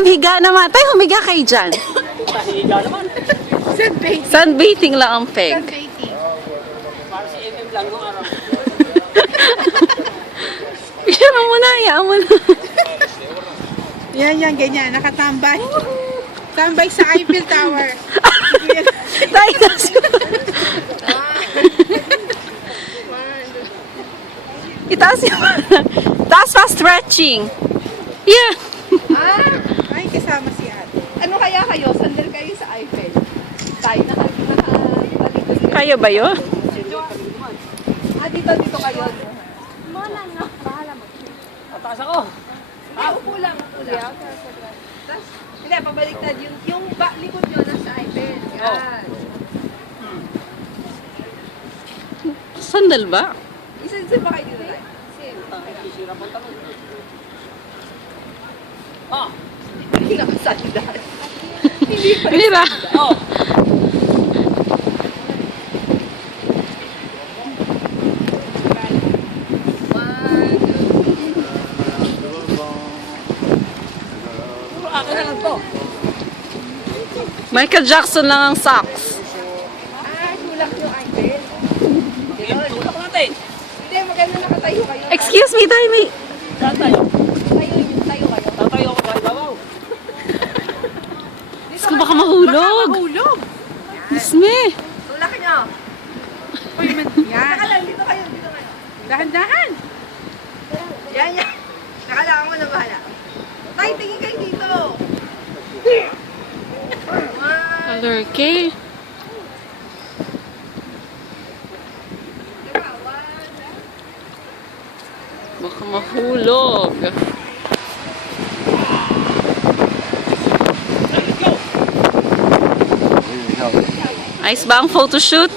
higa naman. Tay, humiga kayo dyan. Higa naman. Sunbathing. Sunbathing lang ang peg. Sunbathing. Para si MM lang nung araw. Picture mo muna, hayaan mo na. Yan, ganyan. Nakatambay. Tambay sa Eiffel Tower. Tay, itaas yung taas pa, stretching. Yeah. Ay, kasama si ate. Ano kaya kayo? Sandal kayo sa Eiffel. Tayo nakalimutan. Kaya ba yun? Dito kayo. Tataas ako. Upo lang. Tapos, hindi, pabaliktad. Yung likod nyo nasa Eiffel. Yan. Sandal ba? Isa pa kayo dito tayo. Sisira pa tanong. Hindi ka masandal. Hindi ba? Oh. Akin na lang to. Michael Jackson lang ang socks. Tulak yung Eiffel. Tulak natin. Hindi, maganda nakatayo kayo. Excuse me, Tay, may... Saan tayo? Tayo kayo. Tatayo ako sa ibabaw. Diyos ko, baka mahulog. Mahulog. Diyos me. Tulak nyo. Yan. Nakalang, dito kayo. Dahan-dahan. Yan. Nakalaan mo na bahala. Tayo, tingin kayo dito. Color K. Baka mahulog. Ayos ba ang photoshoot?